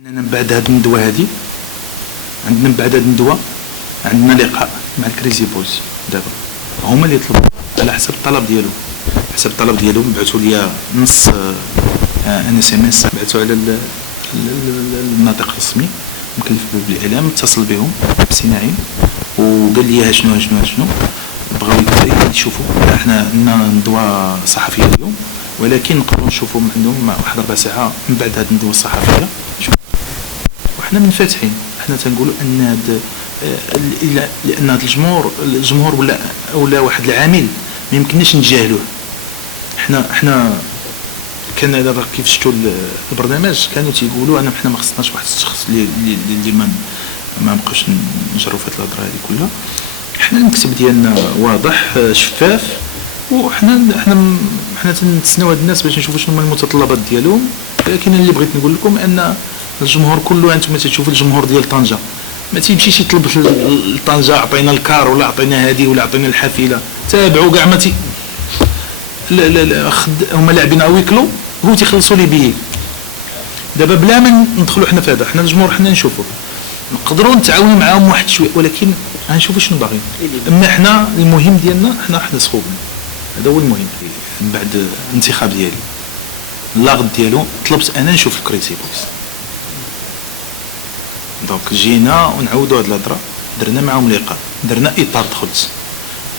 اننا من بعد هذه الندوه هذه عندنا، من بعد هذه الندوه عندنا لقاء مع الكريزي بويز. دابا هما اللي يطلبوا على حسب الطلب ديالهم، حسب الطلب ديالهم بعثوا لي نص ان اس ام اس، بعثوا على الناطق الرسمي مكلف بالاعلام، اتصل بهم سي نعيم وقال لي شنو بغاو يشوفوا. احنا عندنا ندوه صحفيه اليوم، ولكن نقدروا نشوفوا عندهم واحد 4 ساعات من بعد هذه الندوه الصحفيه. وحنا منفتحين، حنا تنقولوا ان لان هذا الجمهور ولا واحد العامل ما يمكنناش نتجاهلوه. حنا كان راه كيف شفتوا البرنامج كانوا تيقولوا انا حنا ما خصناش واحد الشخص اللي ما نبقاوش نجروا في هذه الهضره هذه كلها. حنا المكتب ديالنا واضح شفاف، وحنا تنتسناو هاد الناس باش نشوفوا شنو هما المتطلبات ديالهم. ولكن اللي بغيت نقول لكم ان الجمهور كله، انتم تشوفوا الجمهور ديال طنجه ما تيمشيش يطلب لطنجه عطينا الكار ولا عطينا هذه ولا عطينا الحافله، تابعوا كاع ما لا هما لاعبين اويكلو هو تيخلصوا لي بيه. دابا بلا ما ندخلوا حنا في هذا، حنا الجمهور حنا نشوفوا نقدروا نتعاونوا معاهم واحد شويه، ولكن غنشوفوا شنو باغيين. اما حنا المهم ديالنا حنا صخوبنا، هذا هو المهم. من بعد الانتخاب ديالي اللاغد ديالو طلبت انا نشوف الكريزي بويز، دونك جينا ونعاودوا هاد الهضره، درنا معاهم لقاء، درنا اطار دخلت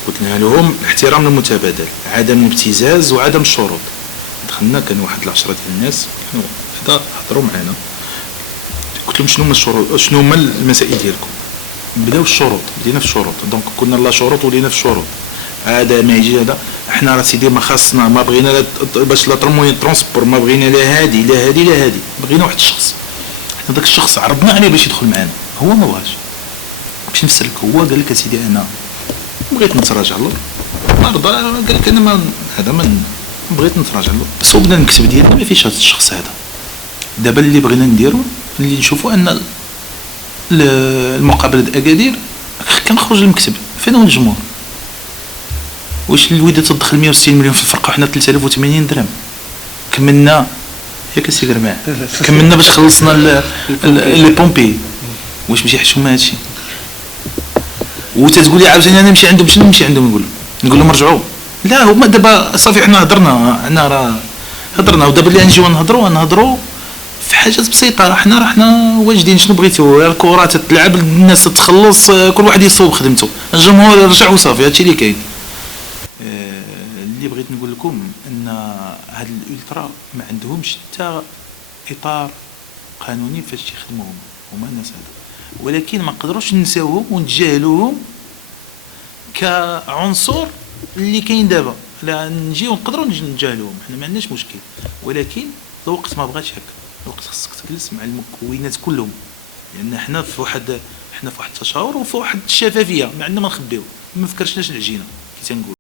قلنا لهم الاحترام المتبادل، عدم الابتزاز وعدم الشروط. دخلنا كان واحد 10 ديال الناس هذا هضروا معنا، قلت لهم شنو هما الشروط، شنو هما المسائل ديالكم. بداو الشروط، بدينا في الشروط، دونك كنا لا شروط ولينا في الشروط. هذا ما يجي هذا، احنا راه سيدي ما خاصنا، ما بغينا باش لا ترونسبور، ما بغينا لا هادي لا هادي لا هادي، بغينا واحد الشخص. حنا داك الشخص عرضنا عليه باش يدخل معنا، هو ما بغاش. باش نفسر لك، هو قال لك اسيدي انا بغيت نتراجع له، ما رضى، قال لك انا ما هذا ما بغيت نتراجع له، بس وبدا نكتب ديالنا ما فيش هذا الشخص هذا. دابا اللي بغينا نديرو اللي نشوفوا ان المقابله اكادير كنخرج للمكتب، فين هو الجمهور؟ واش الوداد تدخل 160 مليون في الفرقه وحنا 3080 درهم كملنا ياك سي كرماع، كملنا باش خلصنا لي بومبي. واش ماشي حشومه هادشي؟ وتتقول لي عاوتاني انا نمشي عندهم، شنو نمشي عندهم نقول لهم رجعوا؟ لا هما دابا صافي حنا هضرنا، راه هضرنا، ودابا اللي نجيو نهضروا في حاجات بسيطه. حنا واجدين، شنو بغيتو؟ الكره تتلعب، الناس تتخلص، كل واحد يصوب خدمته، الجمهور يرجع وصافي، هادشي اللي كاين. اللي بغيت نقول لكم ان هاد الالترا ما عندهمش حتى اطار قانوني فاش يخدموا هما الناس هادو، ولكن ما نقدروش ننساوهم ونتجاهلوهم كعنصر اللي كاين دابا. لا نجيو نقدروا نتجاهلوهم، حنا ما عندناش مشكل، ولكن الوقت ما بغاش هكا. الوقت خصك تجلس مع المكونات كلهم، لان حنا في واحد التشاور وفي واحد الشفافيه، ما عندنا ما نخبيو، ما فكرشناش العجينه كي تنقول.